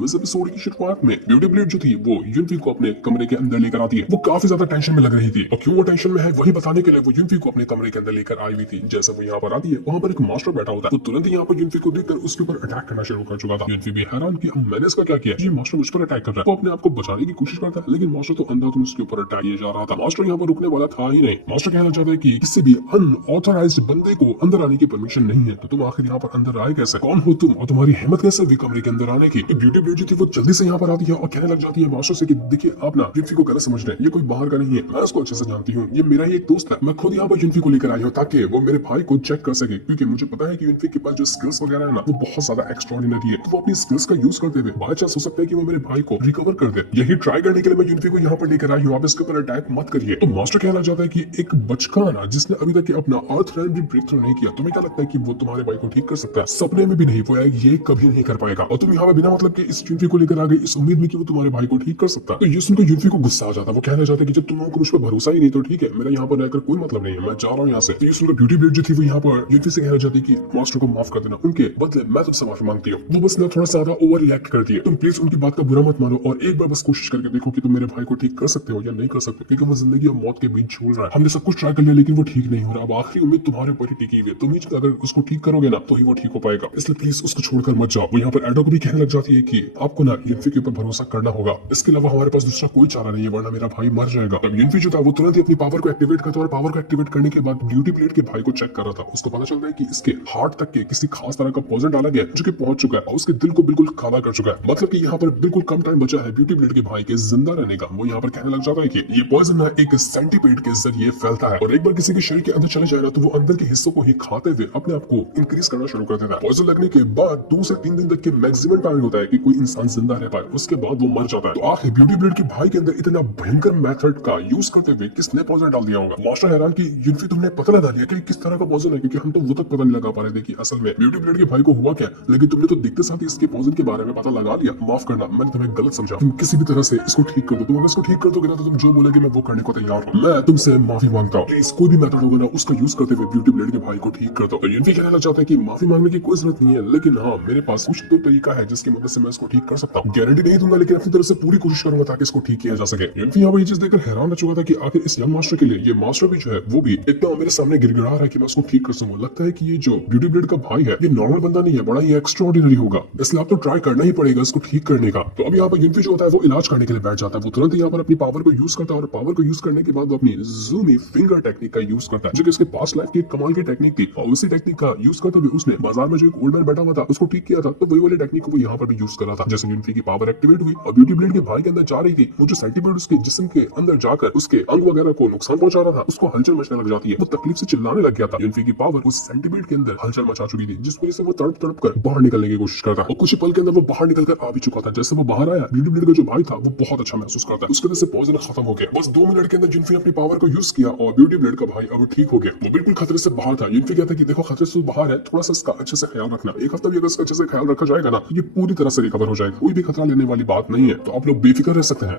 तो इस एपिसोड की शुरुआत में ब्यूटी ब्लेड जो थी वो युनफी को अपने कमरे के अंदर लेकर आती है। वो काफी ज्यादा टेंशन में लग रही थी और क्यों वो टेंशन में है वही बताने के लिए वो युनफी को अपने कमरे के अंदर लेकर आई हुई थी। जैसे वो यहाँ पर आती है वहाँ पर एक मास्टर बैठा होता है, तो तुरंत यहाँ पर युनफी को देखकर उसके ऊपर अटैक करना शुरू कर चुका था। युनफी भी हैरान कि अब मैंने इसका क्या किया, ये मास्टर मुझ पर अटैक कर रहा है। वो अपने आप को बचाने की कोशिश करता है लेकिन मास्टर तो अंधाधुंध उसके ऊपर अटैक किया जा रहा था। मास्टर यहाँ पर रुकने वाला था ही नहीं। मास्टर कहना चाहता है कि किसी भी अनऑथराइज्ड बंदे को अंदर आने की परमिशन नहीं है, तो तुम आखिर यहाँ पर अंदर आए कैसे? कौन हो तुम और तुम्हारी हिम्मत कैसे भी कमरे के अंदर आने की? ब्यूटी ब्लेड जो थी वो जल्दी से यहाँ पर आती है और कहने लग जाती है मास्टर से कि देखिए आप ना युनफी को गलत समझ रहे हैं, ये कोई बाहर का नहीं है, मैं उसको अच्छे से जानती हूँ, ये मेरा ही एक दोस्त है। मैं खुद यहाँ पर युनफी को लेकर आई हूँ ताकि वो मेरे भाई को चेक कर सके, क्योंकि मुझे पता है कि युनफी के पास जो स्किल्स वगैरह है ना वो बहुत ज्यादा एक्स्ट्राऑर्डिनरी है। तो वो अपनी स्किल्स का यूज करते हुए बाय चांस हो सकता है कि वो मेरे भाई को रिकवर कर दे। यही ट्राई करने के लिए मैं युनफी को यहाँ पर लेकर आई हूँ, आप इसके ऊपर अटैक मत करिए। तो मास्टर कहना चाहता है कि एक बचकाना जिसने अभी तक अपना अर्थ रेल्म भी ब्रेक थ्रू नहीं किया, तुम्हें क्या लगता है कि वो तुम्हारे भाई को ठीक कर सकता है? सपने में भी नहीं, वो ये कभी नहीं कर पाएगा। और तुम यहाँ पर बिना मतलब कि इस युनफी को लेकर आ गए इस उम्मीद में कि वो तुम्हारे भाई को ठीक कर सकता है। तो ये सुनकर युनफी को गुस्सा आ जाता है। वो कहना चाहता है कि जब तुम लोगों को मुझ पर भरोसा ही नहीं तो ठीक है, मेरा यहाँ पर रहकर कोई मतलब नहीं है, मैं जा रहा हूँ यहाँ से। तो ये सुनकर ब्यूटी ब्लेड जो थी वो यहाँ पर युनफी से कहना चाहती है कि मास्टर को माफ कर देना, उनके बदले मैं तुमसे माफी मांगती हूँ। वो बस ना थोड़ा ज्यादा ओवर रिएक्ट करती है। तुम प्लीज उनकी बात का बुरा मत मानो और एक बार बस कोशिश करके देखो कि तुम मेरे भाई को ठीक कर सकते हो या नहीं कर सकते, क्योंकि वो जिंदगी और मौत के बीच झूल रहा है। हमने सब कुछ ट्राई कर लिया लेकिन वो ठीक नहीं हो रहा। अब आखिरी उम्मीद तुम्हारे ऊपर ही टिकी हुई है, तुम ही अगर उसको ठीक करोगे ना तो ही वो ठीक हो पाएगा, इसलिए प्लीज उसको छोड़कर मत जाओ। वो यहाँ पर एडो को भी कहने लग जाती है कि आपको ना युनफी के ऊपर भरोसा करना होगा, इसके अलावा हमारे पास दूसरा कोई चारा नहीं है, वरना मेरा भाई मर जाएगा। तब युनफी जो था वो तुरंत ही अपनी पावर को एक्टिवेट करता है और पावर को एक्टिवेट करने के बाद ब्यूटी ब्लेड के भाई को चेक कर रहा था। उसको पता चलता है कि इसके हार्ट तक के किसी खास तरह का पॉइजन डाला गया जो कि पहुंच चुका है और उसके दिल को बिल्कुल काला कर चुका है। मतलब कि यहाँ पर बिल्कुल कम टाइम बचा है ब्यूटी ब्लेड के भाई के जिंदा रहने का। वो यहाँ पर कहने लग जाता है कि ये पॉइजन ना एक सेंटीपेड के जरिए फैलता है और एक बार किसी के शरीर के अंदर चले जाए ना तो वो अंदर के हिस्सों को ही खाते हुए अपने आप को इंक्रीज करना शुरू कर देता है। पॉइजन लगने के बाद 2 से 3 दिन तक के मैक्सिमम टाइम होता है कि कोई इंसान जिंदा रह पाए, उसके बाद वो मर जाता है। तो आखिर ब्यूटी ब्लेड के भाई के अंदर इतना भयंकर मेथड का यूज करते हुए किसने पॉइजन डाल दिया होगा? मास्टर हैरान कि युनफी तुमने पता लगा लिया कि किस तरह का पॉइजन है, क्योंकि हम तो वो तक पता नहीं लगा पा रहे थे कि असल में ब्यूटी ब्लेड के भाई को हुआ क्या, लेकिन तुमने तो दिखते साथ ही इसके पॉइजन के बारे में पता लगा लिया। माफ करना, मैंने तुम्हें गलत समझा। तुम किसी भी तरह से इसको ठीक कर दो, तुम अगर इसको ठीक कर दोगे ना तो तुम जो बोलोगे मैं वो करने को तैयार हूँ। मैं तुमसे माफी मांगता हूँ, प्लीज कोई भी मेथड होगा ना उसका यूज करते हुए ब्यूटी ब्लेड के भाई को ठीक कर दो। तो युनफी कहना चाहता है कि माफी मांगने की कोई जरूरत नहीं है, लेकिन हाँ मेरे पास कुछ तो तरीका है जिसकी मदद से मैं इसको ठीक कर सकता हूँ। गारंटी नहीं दूंगा लेकिन अपनी तरफ से पूरी कोशिश करूंगा ताकि इसको ठीक किया जा सके। युनफी यहाँ पर ये चीज देखकर हैरान रह चुका था कि आखिर इस यंग मास्टर के लिए ये मास्टर भी जो है वो भी इतना मेरे सामने गिड़गिड़ा रहा है कि मैं उसको ठीक कर सकूंगा। लगता है कि ये जो ब्यूटी ब्लेड का भाई है ये नॉर्मल बंदा नहीं है, बड़ा ही एक्स्ट्राऑर्डिनरी होगा, इसलिए आप तो ट्राई करना ही पड़ेगा इसको ठीक करने का। तो अब यहाँ पर युनफी जो होता है वो इलाज करने के लिए बैठ जाता है। वो तुरंत यहाँ पर अपनी पावर को यूज करता है और पावर को यूज करने के बाद वो अपनी ज़ूमी फिंगर टेक्निक का यूज करता है, जो कि उसके पास्ट लाइफ की एक कमाल की टेक्निक थी और उसी टेक्निक का यूज करते हुए उसने बाजार में जो एक ओल्ड मैन बैठा हुआ था उसको ठीक किया था। तो वही वाली टेक्निक को वो यहाँ पर भी यूज कर रहा था। जैसे युनफी की पावर एक्टिवेट हुई और ब्यूटी ब्लेड के भाई के अंदर जा रही थी, वो जो सेंटीपेड उसके जिस्म के अंदर जाकर उसके अंग वगैरह को नुकसान पहुंचा रहा था, उसको हलचल मचने लग जाती है। वो तकलीफ से चिल्लाने लग गया था। युनफी की पावर उस सेंटीपेड के अंदर हलचल मचा चुकी थी, जिस वजह से वो तड़प तड़प कर बाहर निकलने की कोशिश करता और कुछ पल के अंदर वो बाहर निकलकर आ भी चुका था। जैसे वो बाहर आया ब्यूटी ब्लेड का जो भाई था वो बहुत अच्छा महसूस करता है, उसके वजह से पॉइजन खत्म हो गया। बस 2 मिनट के अंदर युनफी अपनी पावर को यूज किया और ब्यूटी ब्लेड का भाई अब ठीक हो गया। वो बिल्कुल खतरे से बाहर था। युनफी कहता है कि देखो खतरे से बाहर है, थोड़ा सा इसका अच्छे से ख्याल रखना, एक हफ्ता भी अगर इसका अच्छे से ख्याल रखा जाएगा ना ये पूरी तरह से रिकवर हो जाएगा, कोई भी खतरा लेने वाली बात नहीं है, तो आप लोग बेफिक्र रह सकते हैं।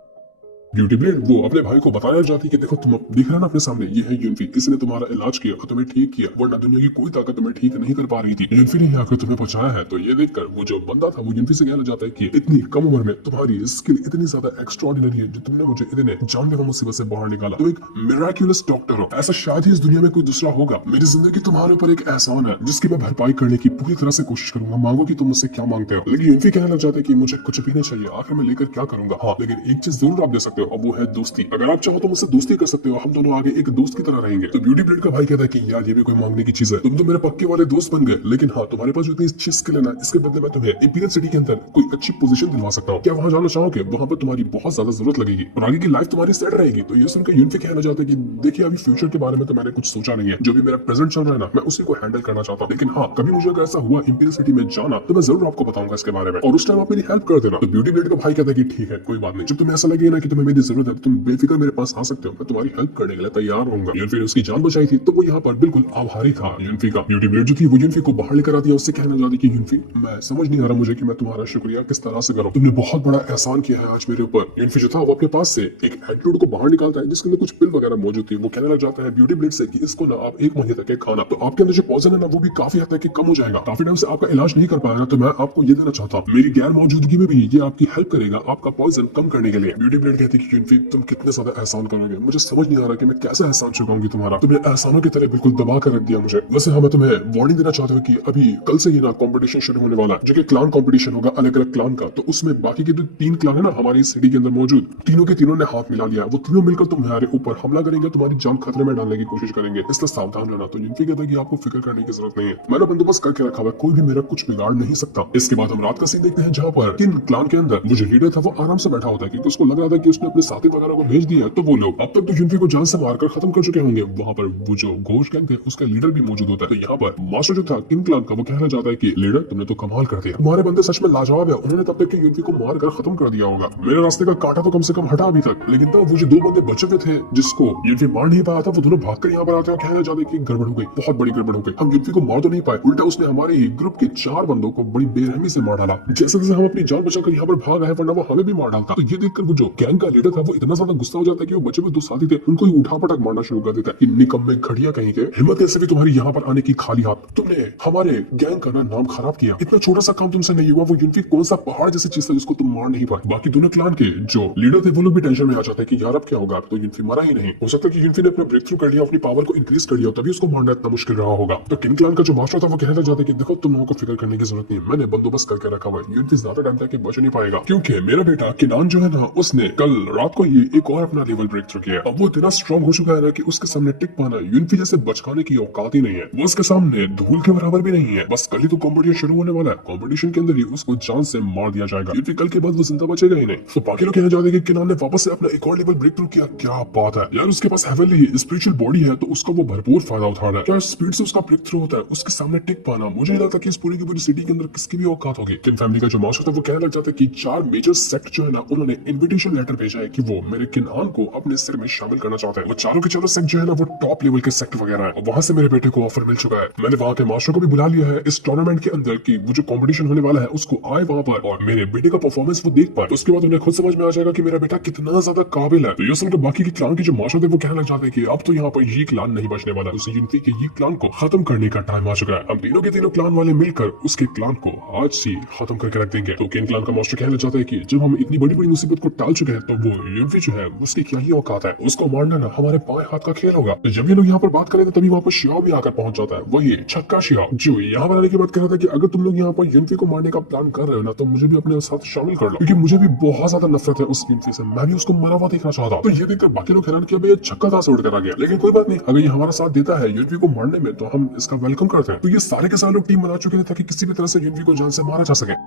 ब्यूटी ब्लेड वो अपने भाई को बताया जाती है कि देखो तुम दिख रहा ना अपने सामने, ये है युनफी, किसी ने तुम्हारा इलाज किया और तुम्हें ठीक किया, वरना दुनिया की कोई ताकत तुम्हें ठीक नहीं कर पा रही थी। युनफी ने आकर तुम्हें बचाया है। तो ये देखकर वो जो बंदा था वो युनफी से कहना चाहता है कि इतनी कम उम्र में तुम्हारी स्किल इतनी ज्यादा एक्स्ट्राऑर्डिनरी है जो तुमने मुझे इतने जानलेवा मुसीबत से बाहर निकाला। तुम एक मिराक्युलस डॉक्टर हो, ऐसा शायद ही इस दुनिया में कोई दूसरा होगा। मेरी जिंदगी तुम्हारे ऊपर एक एहसान है जिसकी मैं भरपाई करने की पूरी तरह से कोशिश करूंगा, मांगो कि तुम मुझसे क्या मांगते हो। लेकिन युनफी कहने लग जाता है कि मुझे कुछ भी नहीं चाहिए, आखिर मैं लेकर क्या करूंगा। हाँ लेकिन एक चीज जरूर आप दे सकते हो और वो है दोस्ती। अगर आप चाहो तो मुझसे दोस्ती कर सकते हो, हम दोनों आगे एक दोस्त की तरह रहेंगे। तो ब्यूटी ब्लेड का भाई कहता है कि यार ये भी कोई मांगने की चीज है, तुम तो मेरे पक्के वाले दोस्त बन गए, लेकिन हाँ तुम्हारे पास जो इतनी अच्छी स्किल है ना इसके बदले मैं तुम्हें इंपीरियल सिटी के अंदर कोई अच्छी पोजीशन दिलवा सकता हूँ। क्या वहां जाना चाहोगे? वहां पर तुम्हारी बहुत ज्यादा जरूरत लगेगी और आगे की लाइफ तुम्हारी सेट रहेगी। तो ये सुनकर युनफी कहना चाहता है कि देखिए अभी फ्यूचर के बारे में तो मैंने कुछ सोचा नहीं है, जो भी मेरा प्रेजेंट चल रहा है ना मैं उसी को हैंडल करना चाहता हूँ, लेकिन हाँ कभी मुझे अगर ऐसा हुआ इंपीरियल सिटी में जाना तो मैं जरूर आपको बताऊंगा इसके बारे में और उस टाइम आप मेरी हेल्प कर देना। तो ब्यूटी ब्लेड का भाई कहता है कि ठीक है कोई बात नहीं, जब तुम्हें ऐसा लगे ना कि तुम्हें मेरी जरूरत है तुम बेफिक्र मेरे पास आ सकते हो, मैं तुम्हारी हेल्प करने के लिए तैयार रहूंगा। यूनफी ने उसकी जान बचाई थी तो वो यहाँ पर बिल्कुल आभारी था। यूनफी का ब्यूटी ब्लेड जो थी वो यूनफी को बाहर लेकर आती है, उससे कहना चाहती कि यूनफी मैं समझ नहीं आ रहा मुझे कि मैं तुम्हारा शुक्रिया किस तरह से करूं, तुमने बहुत बड़ा एहसान किया है आज मेरे ऊपर। यूनफी जो था वो अपने पास से एक एंटीडोट को बाहर निकालता है जिसके अंदर कुछ पिल वगैरह मौजूद थी। वो कहने लग जाता है ब्यूटी ब्लेड से कि इसको ना आप 1 महीने तक खाना, तो आपके अंदर जो पॉइजन है ना वो भी काफी हद तक कम हो जाएगा। काफी टाइम से आपका इलाज नहीं कर पाया ना, तो मैं आपको ये देना चाहता हूँ, मेरी गैर मौजूदगी में भी ये आपकी हेल्प करेगा आपका पॉइजन कम करने के लिए। ब्यूटी ब्लेड कहती है कि यूनफी तुम कितने ज्यादा एहसान करोगे, मुझे समझ नहीं आ रहा कि मैं कैसे एहसान चुकाऊंगी तुम्हारा, तुमने एहसानों की तरह बिल्कुल दबा कर रख दिया मुझे। वैसे हाँ मैं तुम्हें वार्निंग देना चाहता हूँ कि अभी कल से ये ना कंपटीशन शुरू होने वाला है जो कि क्लान कंपटीशन होगा अलग अलग क्लान का। तो उसमें बाकी के जो 3 क्लान है ना हमारी सिटी के अंदर मौजूद, तीनों के तीनों ने हाथ मिला लिया, वो तीनों मिलकर तुम्हारे ऊपर हमला करेंगे, तुम्हारी जान खतरे में डालने की कोशिश करेंगे, इसलिए सावधान रहना। तो यूनफी कहता है कि आपको फिक्र करने की जरूरत नहीं है, मैंने बंदोबस्त करके रखा हुआ, कोई भी मेरा कुछ बिगाड़ नहीं सकता। इसके बाद हम रात का सीन देखते हैं जहाँ पर किन क्लान के अंदर वो जो लीडर था वो आराम से बैठा होता है क्योंकि उसको लग रहा था कि उसने अपने साथी वगैरह को भेज दिया, तो वो लोग अब तक तो यूनफी को जान से मारकर खत्म कर चुके होंगे। वहाँ पर वो जो घोष गैंग थे उसका लीडर भी मौजूद होता है। तो यहाँ पर मास्टर जो था किन क्लान का वो कहना चाहता है कि लीडर तुमने तो कमाल कर दिया, तुम्हारे बंदे सच में लाजवाब है, उन्होंने तब तक के यूनफी को मार कर खत्म कर दिया होगा, मेरे रास्ते का कांटा तो कम से कम हटा अभी तक। लेकिन तब वो जो 2 बंदे बचे हुए थे जिसको यूनफी मार नहीं पाया था वो दोनों भागकर यहाँ पर आते हैं और कहना चाहते हैं कि गड़बड़ हो गई, बहुत बड़ी गड़बड़ हो गई, हम यूनफी को मार तो नहीं पाए, उल्टा उसने हमारे ग्रुप के 4 बंदों को बड़ी बेरहमी से मार डाला, जैसे जैसे हम अपनी जान बचाकर यहाँ पर भाग आए वरना वो हमें भी मार डालता। तो ये देखकर वो जो गैंग का लीडर था वो इतना ज्यादा गुस्सा हो जाता है कि वो बचे हुए 2 साथी थे उनको ही उठा पटक मारना शुरू कर देता है कि निकम्मे घड़िया कहीं के, हिम्मत कैसे भी तुम्हारी यहाँ पर आने की खाली हाथ, तुमने हमारे गैंग का नाम खराब किया, इतना छोटा सा काम तुमसे नहीं हुआ, वो यूनफी कौन सा पहाड़ जैसी चीज है जिसको तुम मार नहीं पाए। बाकी दोनों क्लान के जो लीडर थे वो लोग भी टेंशन में आ जाते हैं कि यार अब क्या होगा, अब तो यूनफी मरा ही नहीं, हो सकता है कि यूनफी ने अपना ब्रेक थ्रू कर लिया, अपनी पावर को इंक्रीज कर लिया, तभी उसको मारना इतना मुश्किल रहा होगा। तो किन क्लान का जो मास्टर था वो कहना चाहता है कि देखो तुम लोगों को फिक्र करने की जरूरत नहीं, मैंने बंदोबस्त करके रखा हुआ है, यूनफी ज्यादा टाइम तक बच नहीं पाएगा क्योंकि मेरा बेटा किनान जो है ना उसने कल रात को ही एक और अपना लेवल ब्रेक थ्रू किया। अब वो इतना स्ट्रॉन्ग हो चुका है ना कि उसके सामने टिक पाना यूनफी जैसे बचकाने की औकात ही नहीं है, वो उसके सामने धूल के बराबर भी नहीं है। बस कल ही तो कंपटीशन शुरू होने वाला है, कंपटीशन के अंदर ही उसको जान से मार दिया जाएगा, यूनफी कल के बाद वो जिंदा बचेगा ही नहीं। तो बाकी लोग कहना चाहते हैं कि किनान ने वापस से अपना एक और लेवल ब्रेक थ्रू किया, क्या बात है यार, उसके पास हेवनली स्पिरिचुअल बॉडी है तो उसका वो भरपूर फायदा उठा रहा है, क्या स्पीड से उसका ब्रेक थ्रू होता है, उसके सामने टिक पाना मुझे नहीं लगता कि इस पूरी की पूरी सिटी के अंदर किसकी भी औकात होगी। किन फैमिली का जो मास्टर था वो कहने लग जाता है कि 4 मेजर सेक्ट जो है ना उन्होंने इन्विटेशन लेटर भेजा है कि वो मेरे किनान को अपने सिर में शामिल करना चाहते हैं, वो चारों के चारों सेक्ट जो है ना वो टॉप लेवल के सेक्ट वगैरह है और वहां से मेरे बेटे को ऑफर मिल चुका है, मैंने वहां के मास्टर को भी बुला लिया है इस टूर्नामेंट के अंदर की वो जो कंपटीशन होने वाला है उसको आए वहां पर और मेरे बेटे का परफॉर्मेंस वो देख पाए, तो उसके बाद उन्हें खुद समझ में आ जाएगा कि मेरा बेटा कितना ज्यादा काबिल है। तो ये सुनकर बाकी के क्लान के जो मास्टर थे वो कहने लग जाते हैं कि अब तो यहाँ पर ये क्लान नहीं बचने वाला, उसे यूनफी के ये क्लान को खत्म करने का टाइम आ चुका है, हम तीनों के तीनों क्लान वाले मिलकर उसके क्लान को आज से खत्म करके रख देंगे। तो किन क्लान का मास्टर कहना चाहता है कि जब हम इतनी बड़ी बड़ी मुसीबत को टाल चुके हैं तो वो यूनफी जो है उसकी क्या ही औकात है, उसको मारना ना हमारे बाएं हाथ का खेल होगा। तो जब ये लोग यहाँ पर बात कर रहे थे तभी वहाँ पर शियाओ भी आकर पहुंच जाता है, वही छक्का शियाओ जो यहाँ पर आने के बाद कह रहा था कि अगर तुम लोग यहाँ पर यूनफी को मारने का प्लान कर रहे हो ना तो मुझे भी अपने साथ शामिल कर लो क्योंकि मुझे भी बहुत ज्यादा नफरत है उस यूनफी से, मैं भी उसको मरा हुआ देखना चाहता हूँ। तो ये देखकर बाकी लोग हैरान किया भाई छक्का कहां से उड़ कर आ गया, लेकिन कोई बात नहीं, अगर ये हमारा साथ देता है यूनफी को मारने में तो हम इसका वेलकम करते हैं। तो ये सारे के सारे लोग टीम बना चुके थे ताकि किसी भी तरह से यूनफी को जान से मारा जा सके।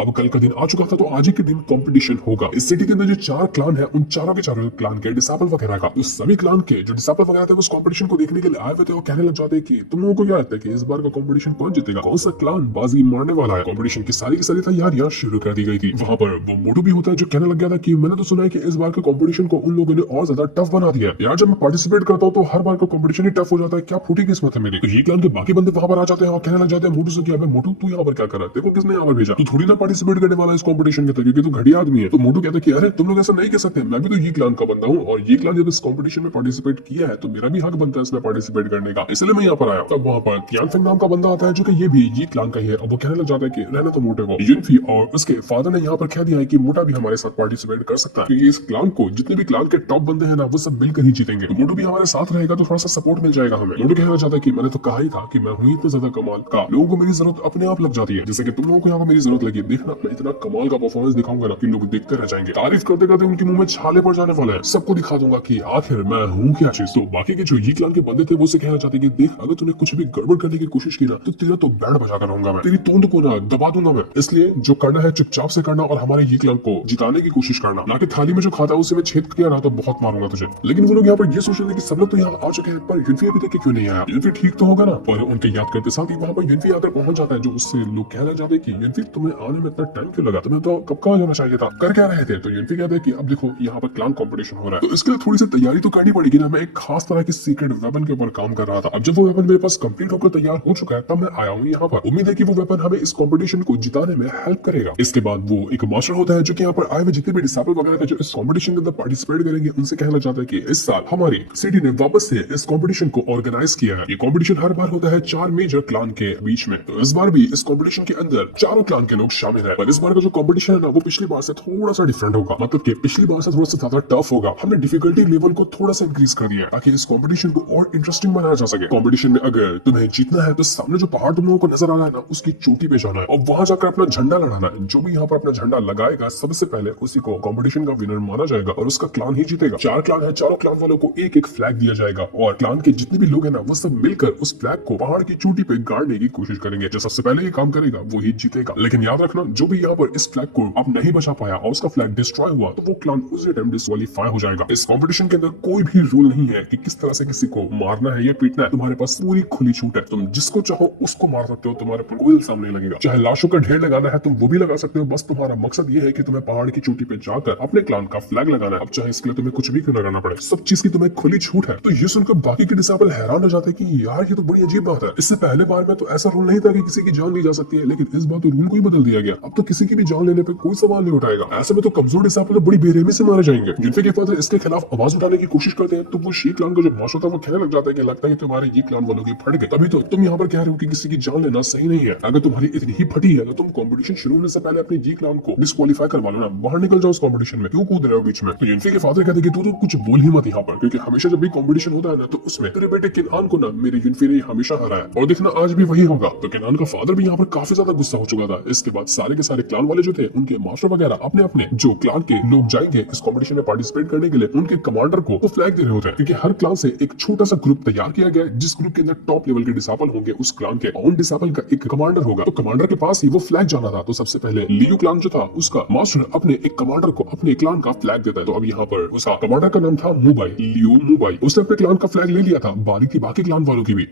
अब कल का दिन आ चुका था तो आज ही के दिन कंपटीशन होगा। इस सिटी के अंदर जो 4 क्लान है उन चारों के चारों क्लान के डिसाइपल वगैरह का, तो सभी क्लान के जो डिसाइपल वगैरह थे उस कंपटीशन को देखने के लिए आए हुए थे और कहने लग जाते कि तुम लोगों को क्या लगता है कि इस बार का कंपटीशन कौन जीतेगा, कौन सा क्लान बाजी मारने वाला है। कंपटीशन की सारी तैयारियां शुरू कर दी गई थी। वहां पर वो मोटू भी होता है जो कहने लग गया था कि मैंने तो सुना है कि इस बार के कंपटीशन को उन लोगों ने और ज्यादा टफ बना दिया यार, जब मैं पार्टिसिपेट करता हूँ तो हर बार का कंपटीशन ही टफ हो जाता है, क्या फूटी किस्मत है मेरी। तो ये क्लान के बाकी बंदे वहां पर आ जाते हैं और कहने लग जाते हैं मोटू से कि मोटू तू यहाँ पर क्या कर रहा है, देखो किसने यहाँ पर भेजा, तू थोड़ी ना पार्टिसिपेट करने वाला कंपटीशन के क्योंकि तू घटिया आदमी है। तो मोटू कहता है कि अरे तुम लोग ऐसा नहीं कह सकते, मैं भी तो ये क्लान का बंदा हूँ और ये क्लान जब इस कंपटीशन में पार्टिसिपेट किया है तो मेरा भी हक बनता है इसमें पार्टिसिपेट करने का, इसलिए मैं यहाँ पर आया। तब वहाँ पर तियानफेंग नाम का बंदा आता है जो कि ये भी ये क्लान का ही है और वो कहने लग जाता है कि रहना तो मोटे को, यूनफी और उसके फादर ने यहाँ पर कह दिया है कि मोटा भी हमारे साथ पार्टिसिपेट कर सकता है क्योंकि इस क्लान को जितने भी क्लान के टॉप बंदे हैं ना वो सब मिलकर ही जीतेंगे। तो मोटू भी हमारे साथ रहेगा तो थोड़ा सा सपोर्ट मिल जाएगा हमें। मोटू कहना चाहता है कि मैंने तो कहा ही था कि मैं हूँ इतना ज्यादा कमाल का, लोगों को मेरी जरूरत अपने आप लग जाती है, जैसे कि तुम लोगों को यहाँ पर मेरी जरूरत लगी, देखना मैं इतना कमाल का परफॉर्मेंस दिखाऊंगा ना कि लोग देखते रह जाएंगे, तारीफ करते करते उनके मुंह में छाले पड़ जाने वाले हैं, सबको दिखा दूंगा कि आखिर मैं हूँ क्या चीज। तो बाकी के जो ये क्लान के बंदे थे वो से कहना चाहते कि देख अगर तूने कुछ भी गड़बड़ करने की कोशिश की ना तो तेरा तो बैंड बजा कर रहूंगा मैं, तेरी तोंद को ना दबा दूंगा मैं, इसलिए जो करना है चुपचाप से करना और हमारे ये क्लान को जिताने की कोशिश करना, ना कि थाली में जो खाता है उसे मैं छेद किया ना तो बहुत मारूंगा तुझे। लेकिन वो लोग यहाँ पर ये सोच रहे थे कि सब लोग तो यहाँ आ चुके हैं पर यूनफी अभी तक क्यों नहीं आया, यूनफी ठीक तो होगा ना। पर उनके याद करते साथ ही वहाँ पर यूनफी आकर पहुंच जाता है जो उससे लोग कहना चाहते हैं कि यूनफी तुम्हें आने जाने में इतना टाइम क्यों लगा, तुम्हें तो कब का जाना चाहिए था, कर क्या रहे थे। तो यूनफी कहते हैं कि अब देखो यहाँ पर क्लान कंपटीशन हो रहा है, तो इसके लिए थोड़ी सी तैयारी तो करनी पड़ेगी ना। मैं एक खास तरह की सीक्रेट वेपन के ऊपर काम कर रहा था। अब जब वो वेपन मेरे पास कंप्लीट होकर तैयार हो चुका है तब मैं आया हूँ यहाँ पर। उम्मीद है कि वो वेपन हमें इस कंपटीशन को जिताने में हेल्प करेगा। इसके बाद वो एक मास्टर होता है जो कि यहाँ पर आए हुए जितने भी डिसाइपल वगैरह जो इस कंपटीशन के अंदर पार्टिसिपेट करेंगे उनसे कहना चाहता है कि इस साल हमारी सिटी ने वापस से इस कंपटीशन को ऑर्गेनाइज किया है। ये कंपटीशन हर बार होता है 4 मेजर क्लान के बीच में, तो इस बार भी इस कंपटीशन के अंदर चारों क्लान के लोग शामिल है। पर इस बार का जो कंपटीशन है ना वो पिछली बार से थोड़ा सा डिफरेंट होगा, मतलब कि पिछली बार से थोड़ा सा ज्यादा टफ होगा। हमने डिफिकल्टी लेवल को थोड़ा सा इंक्रीज कर दिया ताकि इस कंपटीशन को और इंटरेस्टिंग बनाया जा सके। कंपटीशन में अगर तुम्हें जीतना है तो सामने जो पहाड़ तुम लोगों को नजर आ रहा है ना उसकी चोटी पे जाना है और वहां जाकर अपना झंडा लड़ाना है। जो भी यहाँ पर अपना झंडा लगाएगा सबसे पहले उसी को कंपटीशन का विनर माना जाएगा और उसका क्लान ही जीतेगा। 4 क्लान है, चारों क्लान वालों को एक एक फ्लैग दिया जाएगा और क्लान के जितने भी लोग हैं ना वो सब मिलकर उस फ्लैग को पहाड़ की चोटी पे गाड़ने की कोशिश करेंगे। जो सबसे पहले ये काम करेगा वो ही जीतेगा। लेकिन याद रखना जो भी यहाँ पर इस फ्लैग को अब नहीं बचा पाया और उसका फ्लैग डिस्ट्रॉय हुआ तो वो क्लान उसी टाइम डिस्क्वालीफाई हो जाएगा। इस कंपटीशन के अंदर कोई भी रूल नहीं है कि किस तरह से किसी को मारना है या पीटना है। तुम्हारे पास पूरी खुली छूट है, तुम जिसको चाहो उसको मार सकते हो, तुम्हारे पर कोई इल्जाम नहीं लगेगा। चाहे लाशों का ढेर लगाना है तुम वो भी लगा सकते हो, बस तुम्हारा मकसद ये है कि तुम्हें पहाड़ की चोटी पे जाकर अपने क्लान का फ्लैग लगाना है। अब चाहे इसके लिए तुम्हें कुछ भी क्यों लगाना पड़े, सब चीज की तुम्हें खुली छूट है। तो ये सुनकर बाकी के डिसाइपल हैरान हो जाते हैं कि यार ये तो बड़ी अजीब बात है। इससे पहले बार में तो ऐसा रूल नहीं था कि किसी की जान ली जा सकती है, लेकिन इस बार तो रूल को ही बदल दिया गया। अब तो किसी की भी जान लेने पे कोई सवाल नहीं उठाएगा। ऐसे में तो कमजोर डिसाइपल तो बड़ी बेरहमी से मारे जाएंगे। यूनफी के फादर इसके खिलाफ आवाज उठाने की कोशिश करते हैं तो वो शी क्लान का जो बॉस होता है वो कहने लग जाता है कि लगता है कि तुम्हारे ये क्लान वालों की फट गए, तभी तो तुम यहाँ पर कह रहे हो कि किसी की जान लेना सही नहीं है। अगर तुम्हारी इतनी ही फटी है तो तुम कंपटीशन शुरू होने से पहले अपने जी क्लान को डिस्क्वालीफाई करवा लो ना, बाहर निकल जाओ उस कंपटीशन में, क्यों कूद रहे हो बीच में। तो यूनफी के फादर कहते हैं कि तू तो कुछ बोल ही मत यहाँ पर, क्योंकि हमेशा जब भी कंपटीशन होता है ना तो उसमें तेरे बेटे किनान को ना मेरे यूनफी ने हमेशा हराया और देखना आज भी वही होगा। तो किनान का फादर भी यहाँ पर काफी ज्यादा गुस्सा हो चुका था। इसके बाद सारे के सारे क्लान वाले जो थे उनके मास्टर वगैरह अपने अपने जो क्लान के लोग जाएंगे इस कंपटीशन में पार्टिसिपेट करने के लिए उनके कमांडर को वो फ्लैग दे रहे होते हैं, क्योंकि हर क्लान से एक छोटा सा ग्रुप तैयार किया गया है जिस ग्रुप के अंदर टॉप लेवल के डिसाइपल होंगे उस क्लान के, उन डिसाइपल का एक कमांडर होगा। तो कमांडर के पास ही वो फ्लैग जाना था। तो सबसे पहले लियू क्लान जो था उसका मास्टर अपने एक कमांडर को अपने क्लान का फ्लैग देता है। तो अब यहाँ पर उसका कमांडर का नाम था मुबाई, लियू मुबाई। उसने अपने क्लान का फ्लैग ले लिया था, बारी थी बाकी क्लान वालों की भी।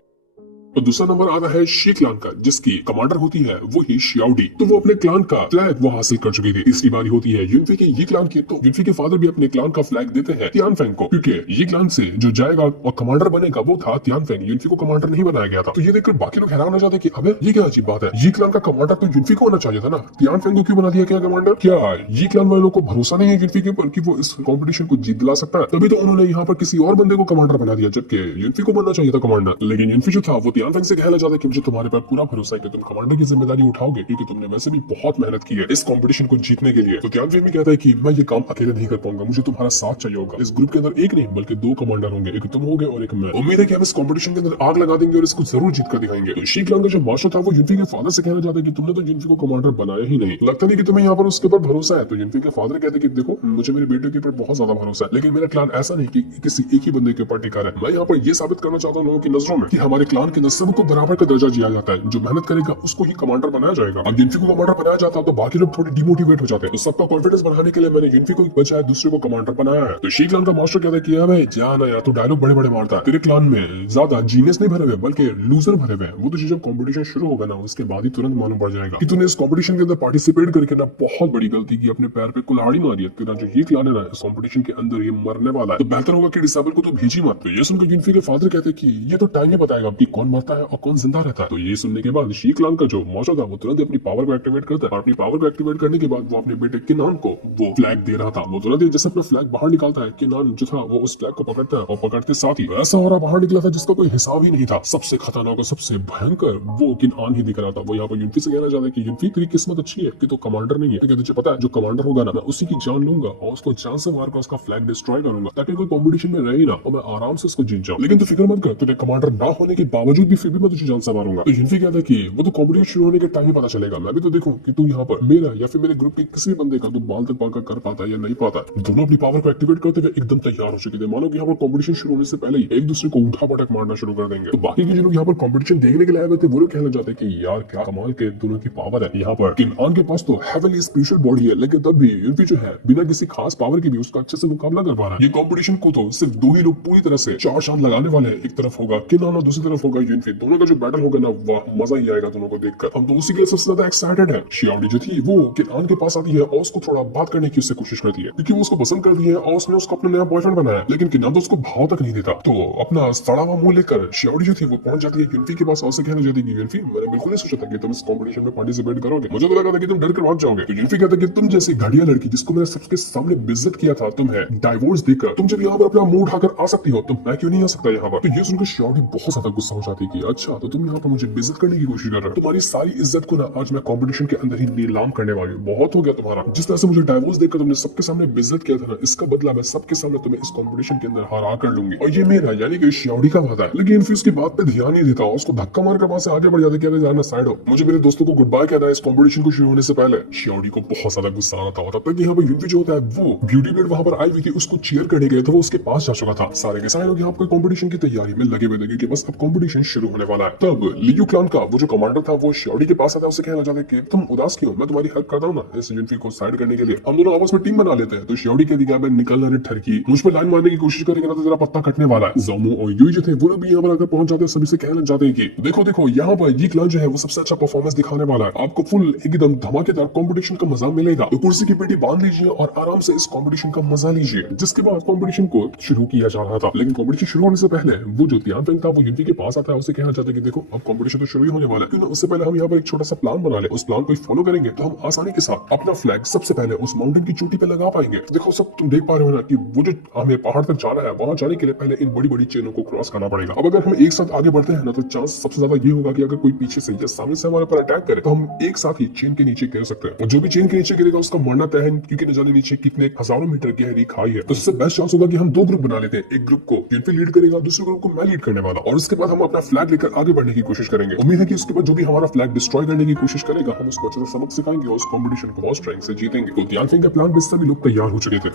और दूसरा नंबर आता है शी क्लान का जिसकी कमांडर होती है वो ही शियाओडी। तो वो अपने क्लान का फ्लैग वो हासिल कर चुकी थी। तीसरी बारी होती है यूनफी के ये क्लान की। तो यूनफी के फादर भी अपने क्लान का फ्लैग देते हैं तियानफेंग को, क्योंकि ये क्लान से जो जाएगा और कमांडर बनेगा वो था तियानफेंग। यूनफी को कमांडर नहीं बनाया गया था। तो ये देखकर बाकी लोग हैरान हो जाते कि अबे ये क्या अजीब बात है, ये क्लान का कमांडर तो यूनफी को होना चाहिए था ना, तियानफेंग को क्यों बना दिया क्या कमांडर। क्या ये क्लान वालों को भरोसा नहीं है यूनफी के ऊपर कि वो इस कॉम्पिटिशन को जीत दिला सकता है, तभी तो उन्होंने यहाँ पर किसी और बंदे को कमांडर बना दिया, जबकि यूनफी को बनना चाहिए था कमांडर। लेकिन यूनफी जो था वो तियानफेंग से कहना चाहता मुझे तुम्हारे पर पूरा भरोसा है कि तुम कमांडर की जिम्मेदारी उठाओगे, क्योंकि तुमने वैसे भी बहुत मेहनत की है इस कंपटीशन को जीतने के लिए। तो तियानफेंग भी कहता है कि मैं ये काम अकेले नहीं कर पाऊंगा, मुझे तुम्हारा साथ चाहिए होगा। इस ग्रुप के अंदर एक नहीं बल्कि 2 कमांडर होंगे, एक तुम होगे और एक मैं। उम्मीद है कि हम इस कंपटीशन के अंदर आग लगा देंगे और इसको जरूर जीत कर दिखाएंगे। तो शी क्लान का जो मास्टर था वो यूनफी के फादर से कहना चाहता है कि तुमने तो यूनफी को कमांडर बनाया ही नहीं, लगता नहीं कि तुम्हें यहाँ पर उसके ऊपर भरोसा है। तो यूनफी के फादर कहते कि देखो मुझे मेरे बेटे के ऊपर बहुत ज्यादा भरोसा है, लेकिन मेरा क्लान ऐसा नहीं कि किसी एक ही बंदे के ऊपर टिका है। मैं यहाँ पर ये साबित करना चाहता हूँ लोगों की नजरों में कि हमारे क्लान के अंदर सबको बराबर का दर्जा दिया जाता है। जो मेहनत करेगा उसको ही कमांडर बनाया जाएगा। अब यूनफी को कमांडर बनाया जाता तो बाकी लोग थोड़े डिमोटिवेट हो जाते हैं। तो सबका कॉन्फिडेंस बढ़ाने के लिए मैंने यूनफी को बचाया, दूसरे को कमांडर बनाया है। तो शी क्लान का मास्टर कहता है कि भाई जाना यार, तू डायलॉग बड़े बड़े मारता है, तेरे क्लान में ज्यादा जीनियस नहीं भरे हुए बल्कि लूजर भरे हुए हैं। वो तुझे जब कंपटीशन शुरू होगा ना उसके बाद ही तुरंत मालूम पड़ जाएगा कि तूने इस कंपटीशन के अंदर पार्टिसिपेट करके ना बहुत बड़ी गलती की, अपने पैर पे कुल्हाड़ी मारी है। तेरा जो ये क्लान है ना इस कंपटीशन के अंदर ये मरने वाला है, तो बेहतर होगा कि डिसेबल को तो भेजी मत। तो ये सुनकर यूनफी के फादर कहते हैं कि ये तो टाइम ही बताएगा कि कौन मरता है और कौन जिंदा रहता है। तो ये सुनने के बाद शी क्लान का जो मौजूद था वो तुरंत अपनी पावर को एक्टिवेट करता है और अपनी पावर को एक्टिवेट करने के बाद वो अपने बेटे किनान को वो फ्लैग दे रहा था। वो तुरंत जैसे अपना फ्लैग बाहर निकालता है, किनान जो था वो उस फ्लैग को पकड़ता है और पकड़ते साथ ही ऐसा हो रहा बाहर निकला था जिसका कोई हिसाब ही नहीं था। सबसे खतरनाक और सबसे भयंकर वो किनान ही दिख रहा था। वो यहाँ पर यूनफी से कहना चाहता है कि यूनफी तेरी किस्मत अच्छी है कि तो कमांडर नहीं है, तो तुझे पता है जो कमांडर होगा ना मैं उसी की जान लूंगा और उसको जान से मारकर उसका फ्लैग डिस्ट्रॉय करूंगा ताकि कोई कॉम्पिटिशन में रहे ना और मैं आराम से उसको जीत जाऊं। लेकिन तू फिक्र मत कर, तुझे कमांडर ना होने के बावजूद भी फिर भी मैं तुझे जान से मारूंगा। तो यूनफी कहता है कि वो तो कॉम्पिटिशन शुरू होने के टाइम ही पता चलेगा, मैं भी तो देखूं कि तू यहाँ पर मेरा या फिर मेरे ग्रुप के किसी बंदे का तू बाल तक पाकर कर पाता है या नहीं पाता। दोनों अपनी पावर को एक्टिवेट करते हुए एकदम तैयार हो चुके थे, मानो कि यहाँ पर कॉम्पिटिशन शुरू होने से पहले ही एक दूसरे को उठा पटक मारना शुरू कर देंगे। तो बाकी के जो लोग यहाँ पर कॉम्पिटिशन देखने के लिए आए हुए थे वो लोग कहना चाहते कि यार क्या कमाल के दोनों की पावर है। यहाँ पर किनान के पास तो हेवनली स्पेशल बॉडी है, लेकिन तब भी यूनफी जो है बिना किसी खास पावर के भी उसका अच्छे से मुकाबला कर पा रहा है। ये कॉम्पिटिशन को तो सिर्फ 2 ही लोग पूरी तरह से चार चांद लगाने वाले हैं। एक तरफ होगा किनान और दूसरी तरफ होगा यूनफी दोनों का जो बैटल होगा ना, वाह मजा ही आएगा दोनों को देखकर। हम तो उसी के लिए सबसे ज्यादा एक्साइटेड है। शियाओडी जो थी वो किनान के पास आती है और उसको थोड़ा बात करने की उससे कोशिश करती है, क्योंकि वो उसको पसंद करती है और उसने उसको अपना नया बॉयफ्रेंड बनाया, लेकिन किनान तो उसको भाव तक नहीं देता। तो अपना सड़ा हुआ मुंह लेकर शियाओडी जो थी वो पहुंच जाती है यूनफी के पास और उससे कहना चाहती है कि यूनफी, मैंने बिल्कुल नहीं सोचा था कि तुम इस कॉम्पिटिशन में पार्टिसिपेट करोगे, मुझे तो लगा था कि तुम डर कर भाग जाओगे। तो यूनफी कहता है कि तुम जैसी घटिया लड़की जिसको मैंने सबके सामने बेइज्जत किया था, तुम्हें डाइवोर्स देकर तुम जब यहाँ पर अपना मुंह उठाकर आ सकती हो, तो मैं क्यों नहीं आ सकता यहाँ पर। तो ये सुनकर शियाओडी बहुत ज्यादा गुस्सा हो जाती है कि अच्छा तो तुम यहाँ पर मुझे बेइज्जत करने की कोशिश कर रहे हो, तुम्हारी सारी इज्जत को ना आज मैं कॉम्पिटिशन के अंदर ही नीलाम करने वाली हूँ। बहुत हो गया तुम्हारा, जिस तरह से मुझे डाइवोर्स देकर तुमने सबके सामने बेइज्जत किया था ना, इसका बदला मैं सबके सामने तुम्हें इस कॉम्पिटिशन के अंदर हरा कर लूंगी। और ये मेरा यानी कि शियाओडी का वादा है। लेकिन फिर उसकी बात पे ध्यान नहीं देता, उसको धक्का मारकर वहां से आगे बढ़ जाता है, जाना साइड हो, मुझे मेरे दोस्तों को गुड बाय कहना है इस कॉम्पिटिशन को शुरू होने से पहले। शियाओडी को बहुत ज्यादा गुस्सा आ रहा था। तब तक यहाँ पर यूनफी जो होता है वो ब्यूटी ब्लेड वहां पर आई हुई थी, उसको चीयर करने गए तो वो उसके पास जा चुका था। सारे के सारे लोग यहाँ पर कॉम्पिटिशन की तैयारी में लगे हुए थे कि बस अब कॉम्पिटिशन शुरू होने वाला है। तब लियू क्लान का वो जो कमांडर था वो शियाओडी के पास आता है, उससे कहना चाहता है कि तुम उदास क्यों, मैं तुम्हारी हेल्प करता हूँ ना इस यूनफी को साइड करने के लिए, हम दोनों आपस में टीम बना लेते हैं। तो शियाओडी कहती है मैं निकलना रे ठरकी, मुझ पर लाइन मारने की कोशिश करेंगे ना तो तेरा पत्ता कटने वाला है। जोमो और यूई जो थे वो लोग भी यहाँ पर आकर पहुंच जाते हैं, सभी से कहना चाहते हैं कि देखो देखो यहाँ पर ये क्लान जो है वो सबसे अच्छा परफॉर्मेंस दिखाने वाला है, आपको फुल एकदम धमाकेदार कॉम्पिटिशन का मजा मिलेगा। तो कुर्सी की पेटी बांध लीजिए और आराम से इस कॉम्पिटिशन का मजा लीजिए। जिसके बाद कॉम्पिटिशन को शुरू किया जा रहा था, लेकिन कॉम्पिटिशन शुरू होने से पहले वो जो तियानफेंग था वो यूनफी के पास आता है, उसे कहना चाहता है कि देखो अब कॉम्पिटिशन तो शुरू ही होने वाला है, क्यों उससे पहले हम यहाँ पर एक छोटा सा प्लान बना ले, उस प्लान को फॉलो करेंगे तो हम आसानी के साथ अपना फ्लैग सबसे पहले उस माउंटेन की चोटी पे लगा पाएंगे। देखो सब तुम देख पा रहे हो ना कि वो जो हमें पहाड़ तक जाना है, वहां जाने के लिए पहले इन बड़ी बड़ी चेनों को क्रॉस करना पड़ेगा। अब अगर हम एक साथ आगे बढ़ते हैं ना तो चांस सबसे ज्यादा ये होगा कि अगर कोई पीछे से या सामने से हमारे पर अटैक करे तो हम एक साथ ही चेन के नीचे गिर सकते हैं, और जो भी चेन के नीचे गिरेगा उसका मरना तय है, क्योंकि न जाने नीचे कितने हजारों मीटर गहरी खाई है। तो सबसे बेस्ट चांस होगा कि हम दो ग्रुप बना लेते हैं, एक ग्रुप को यूनफी लीड करेगा, दूसरे ग्रुप को मैं लीड करने वाला, और उसके बाद हम अपना फ्लैग लेकर आगे बढ़ने की कोशिश करेंगे। उम्मीद है कि उसके बाद जो भी हमारा फ्लैग डिस्ट्रॉय करने की कोशिश करेगा हम उसको अच्छे से सबक सिखाएंगे और उस कॉम्पिटिशन को बहुत स्ट्रेंथ से जीतेंगे। तो तियानफेंग के प्लान पे सभी लोग तैयार हो चुके थे।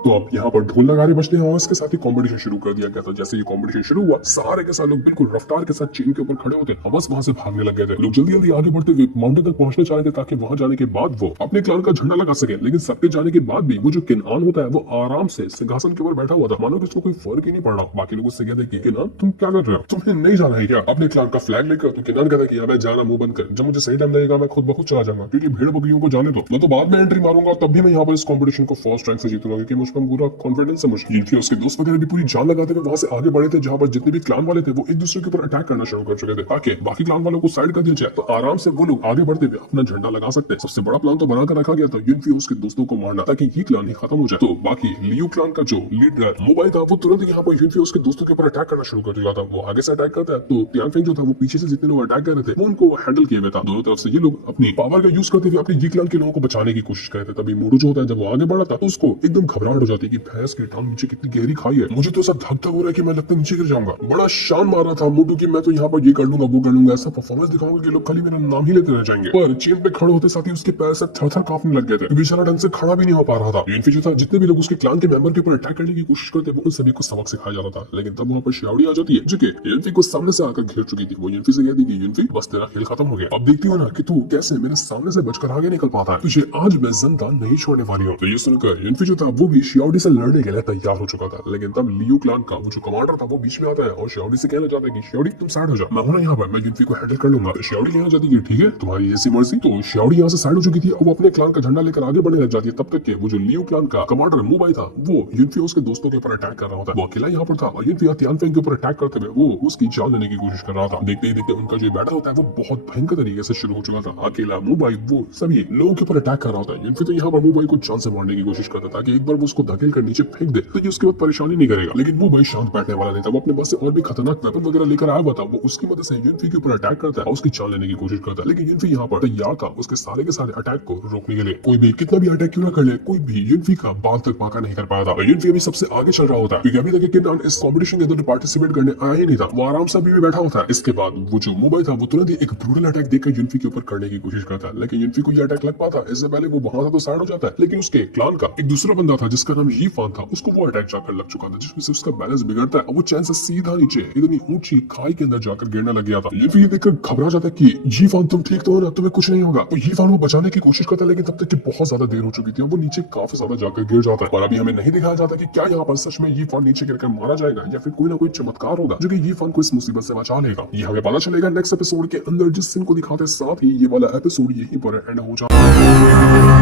तो अब यहाँ पर ढोल नगाड़े बजते हैं और इसके साथ ही कंपटीशन शुरू कर दिया गया था। जैसे ये कंपटीशन शुरू हुआ सारे के सारे लोग बिल्कुल रफ्तार के साथ चेन के ऊपर खड़े होते और बस वहां से भागने लग गए थे। लोग जल्दी जल्दी आगे बढ़ते हुए माउंटेन तक पहुंचना चाह रहे थे ताकि वहां जाने के बाद वो अपने क्लान का झंडा लगा सके। लेकिन सबके जाने के बाद भी वो जो किनान होता है वो आराम से सिंहासन के ऊपर बैठा हुआ था, मानो कि उसको कोई फर्क ही नहीं पड़ रहा। बाकी लोग उससे कहते कि किनान तुम क्या कर रहे हो, तुम्हें नहीं जाना है क्या अपने क्लान का फ्लैग लेकर। तो किनान कहता है कि मैं जाना मुंह बंद कर, जब मुझे सही टाइम लगेगा मैं खुद ब खुद चला जाऊंगा, क्योंकि भीड़ बकरियों को जाने दो, मैं तो बाद में एंट्री मारूंगा तब भी मैं यहाँ पर इस कॉम्पिटिशन को फर्स्ट रैंक से जीतूंगा, क्योंकि मुझ पर पूरा कॉन्फिडेंस है। मुझे उसके दोस्त वगैरह भी पूरी जान लगाते हुए वहां से आगे बढ़े थे, जहां पर जितने भी क्लान वाले थे वो एक दूसरे के ऊपर अटैक करना शुरू कर चुके थे ताकि बाकी क्लान वालों को साइड कर दिया जाए, तो आराम से वो लोग आगे बढ़ते हुए अपना झंडा लगा सकते हैं। सबसे बड़ा प्लान तो बनाकर रखा गया था यूनफी उसके दोस्तों को मारना, ताकि ये क्लान ही खत्म हो जाए। तो बाकी लियू क्लान का जो लीडर मोबाइल था वो तुरंत यहाँ पर यूनफी उसके दोस्तों के ऊपर अटैक करना शुरू कर दिया था। वो आगे से अटैक करता है तो तियानफेंग जो था वो पीछे से जितने लोग अटैक कर रहे थे वो उनको हैंडल किए हुए था। दोनों तरफ से ये लोग अपनी पावर का यूज करते हुए अपने ये क्लान के लोगों को बचाने की कोशिश कर रहे थे। तभी मोरू जो होता है जब वो आगे बढ़ा था तो उसको एकदम घबराहट हो जाती है कि भैंस की टांग नीचे कितनी गहरी खाई है, मुझे तो सब धक धक हो रहा है कि मैं लगता है नीचे गिर जाऊंगा। बड़ा शान मार रहा था मोटू कि मैं तो यहाँ पर ये कर लूंगा वो कर लूंगा, ऐसा परफॉर्मेंस दिखाऊंगा कि लोग खाली मेरा नाम ही लेते रह जाएंगे। पर चेन पे खड़े होते साथ ही उसके पैर से थर-थर कांपने लग गए थे, बेचारा ढंग से खड़ा भी नहीं हो पा रहा था। यूनफी जो था जितने भी लोग उसके क्लान के मेंबर के ऊपर अटैक करने की कोशिश करते वो उन सभी को सबक सिखाया जा रहा था। लेकिन तब वहां पर शियाओडी आ जाती है जो कि यूनफी को सामने से आकर घेर चुकी थी। वो यूनफी से कहती कि यूनफी बस तेरा खेल खत्म हो गया, अब देखती हो ना कि तू कैसे मेरे सामने से बचकर आगे निकल पाता है, तुझे आज मैं जिंदा नहीं छोड़ने वाली हूँ। तो ये सुनकर यूनफी जो था वो भी शियाओडी से लड़ने के लिए तैयार हो चुका था। लेकिन तब लियू क्लान का वो जो कमांडर था वो बीच में आता है और शियाओडी से कहना चाहता है कि शियाओडी तुम साइड हो जाओ, मैं हूं ना यहाँ पर, मैं यूनफी को हैंडल कर लूंगा। तो शियाओडी कहना चाहती है ठीक है तुम्हारी ऐसी मर्जी। तो शियाओडी यहाँ से साइड हो चुकी थी और वो अपने क्लान का झंडा लेकर आगे बढ़ने लग जाती है। तब तक के वो जो लियू क्लान का कमांडर मोबाइल था वो यूनफी उसके दोस्तों के ऊपर अटैक कर रहा होता है। वो अकेला यहाँ पर था और यूनफी तियानफेंग के ऊपर अटैक करते हुए वो उसकी जान लेने की कोशिश कर रहा था। देखते ही देखते उनका जो बैटल होता है वो बहुत भयंकर तरीके से शुरू हो चुका था। अकेला मोबाइल वो सभी लोगों के ऊपर अटैक कर रहा होता है। यूनफी तो यहाँ पर मोबाइल को जान से मारने की कोशिश करता था कि एक बार वो उसको धकेल कर नीचे फेंक दे तो ये उसके बाद परेशानी नहीं करेगा। लेकिन मोबाइल शांत बैठने वाला नहीं था, वो अपने पास से और भी खतरनाक वेपन वगैरह लेकर आया हुआ था। वो उसकी मदद से यूनफी के ऊपर अटैक करता है और उसकी जान लेने की कोशिश करता है। लेकिन यूनफी यहाँ पर तैयार था उसके सारे के सारे अटैक को रोकने के लिए। कोई भी कितना भी अटैक क्यों ना कर ले, कोई भी यूनफी का बात तक पाका नहीं कर पाया था। यूनफी अभी सबसे आगे चल रहा होता है क्योंकि अभी तक किनान इस कॉम्पिटिशन के अंदर पार्टिसिपेट करने आया ही नहीं था, वो आराम से अभी भी बैठा होता है। इसके बाद वो जो मोबाइल था वो तुरंत ही एक ब्रूटल अटैक देकर यूनफी के ऊपर करने की कोशिश करता है। लेकिन यूनफी को ये अटैक लग पाता है, इससे पहले वो वहां से तो साइड हो जाता है। लेकिन उसके क्लान का एक दूसरा बंदा था जिसका जिसका नाम यीफान था उसको वो अटैक जाकर लग चुका था, जिसमें से उसका बैलेंस बिगड़ता है और वो चैन से सीधा नीचे इतनी ऊंची खाई के अंदर जाकर गिरने लग गया था। लिफी ये देखकर घबरा जाता है कि यीफान तुम ठीक तो हो ना, तुम्हें कुछ नहीं होगा। तो यीफान वो बचाने की कोशिश करता है, लेकिन तब तक कि बहुत ज्यादा देर हो चुकी थी और वो नीचे काफी ज्यादा जाकर गिर जाता है। और अभी हमें नहीं दिखाया जाता कि क्या यहाँ पर सच में यीफान नीचे गिरकर मारा जाएगा या फिर कोई ना कोई चमत्कार होगा जो कि यीफान को इस मुसीबत से बचा लेगा। ये हमें पता चलेगा नेक्स्ट एपिसोड के अंदर, जिस सीन को दिखाते साथ ही ये वाला एपिसोड यहीं पर एंड हो जाता है।